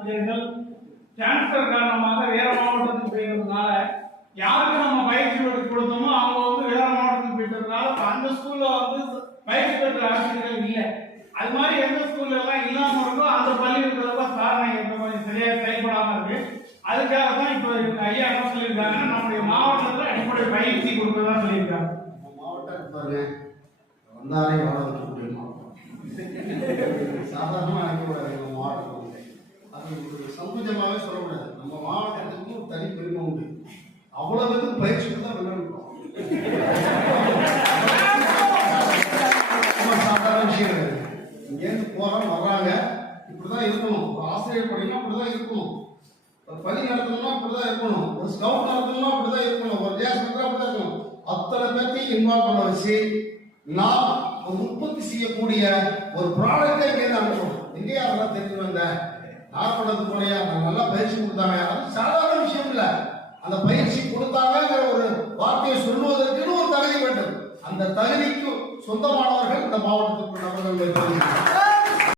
ஆசிரியர்கள் கேன்சர் காரணமாக வேற மாவட்டத்துக்கு போயிருந்ததுனால யாருக்கு நம்ம பயிற்சி கொடுத்தோமோ அவங்க வந்து வேற மாவட்டத்துக்கு போயிட்டதுனால அந்த ஸ்கூல்ல வந்து பயிற்சி பெற்ற ஆசிரியர்கள் இல்லை. அது மாதிரி எந்த ஸ்கூல்ல எல்லாம் இல்லாம இருக்கோ அந்த பள்ளி காரணம் எந்த மாதிரி சரியா செயல்படாம இருக்கு. அதுக்காக தான் இப்போ இவங்க ஐயா என்ன சொல்லியிருக்காங்கன்னா நம்முடைய மாவட்டத்துல அடிப்படை பயிற்சி கொடுக்கறதா சொல்லியிருக்காங்க. மாவட்டம் பாருங்க. வந்தாரை வளர்க்கக்கூடிய மாவட்டம். சாதாரணமாக நினைக்கக்கூடாது நம்ம மாவட்டம் வந்து. அது ஒரு சங்குஜமாகவே சொல்லக்கூடாது நம்ம மாவட்டத்துக்கு ஒரு தனி பெருமை உண்டு அவ்வளவு இது பயிற்சிக்கு தான் விளையாடுறோம். சாதாரண விஷயம் கிடையாது இங்கேருந்து போகிறோம் வர்றாங்க இப்படிதான் இருக்கணும். ஒரு ஆசிரியர் படிக்கணும் அப்படிதான் இருக்கணும். ஒரு பள்ளி நடத்தணும்னா அப்படிதான் இருக்கணும். ஒரு ஸ்கவுட் நடத்தணும்னா அப்படிதான் இருக்கணும். ஒரு டேஸ் அப்படிதான் இருக்கணும். அத்தனை பேர்த்தையும் இன்வால்வ் பண்ண வச்சு நான் ஒரு உற்பத்தி செய்யக்கூடிய ஒரு ப்ராடக்டை இங்கே அனுப்பணும். எங்கேயா அதெல்லாம் தெரிஞ்சு வந்தேன் நாற்பது போனையா? நல்லா பயிற்சி கொடுத்தாங்க அது சாதாரண அந்த பயிற்சி கொடுத்தாங்கிற ஒரு வார்த்தையை சொல்லுவதற்குன்னு ஒரு தகுதி வேண்டும். அந்த தகுதிக்கு சொந்தமானவர்கள் இந்த மாவட்டத்துக்கு நபர்கள்